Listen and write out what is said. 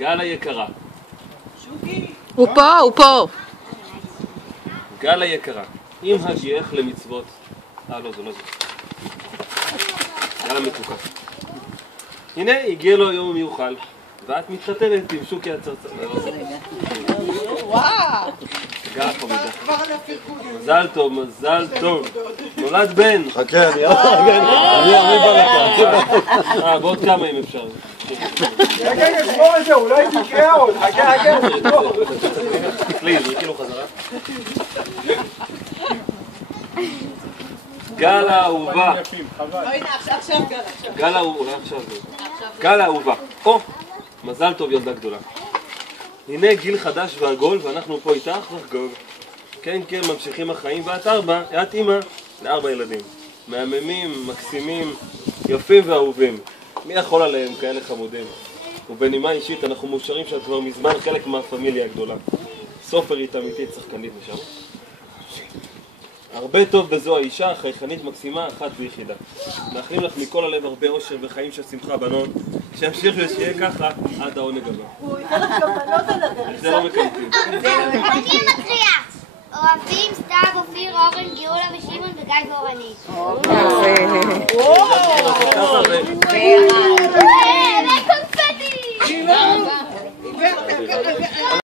גל היקרה. הוא פה, הוא פה. גל היקרה. אם הגיעך למצוות... לא, זה לא זה. גל המתוקה. הנה, הגיע לו יום מיוחל, ואת מתחתנת עם שוקי הצרצר. וואו! גל החמודה. מזל טוב, מזל טוב. נולד בן. חכה, אני בלקה. בעוד כמה אם אפשר. רגע, נשמור את זה, אולי תקרא עוד. חכה, נשמור. תקלי, זרקי לו חזרה. גל האהובה. גל האהובה. גל האהובה. מזל טוב ילדה גדולה. הנה גיל חדש ועגול, ואנחנו פה איתך לחגוג. כן, כן, ממשיכים החיים, ואת אימא ל4 ילדים. מהממים, מקסימים, יפים ואהובים. מי יכול עליהם כאלה חמודים? ובנימה אישית אנחנו מאושרים שאת כבר מזמן חלק מהפמיליה הגדולה. סופרית אמיתית, שחקנית משם. הרבה טוב בזו האישה, חייכנית מקסימה, אחת ויחידה. מאחלים לך מכל הלב הרבה אושר וחיים של שמחה בנות, שימשיך ושיהיה ככה עד העונג הבא. הוא ייתן לך גם בנות על הדרך. זה לא מקמתי. אני מקריאה. אוהבים, סתיו, אופיר, אורן, גאולה ושמעון וגיא ואורנית.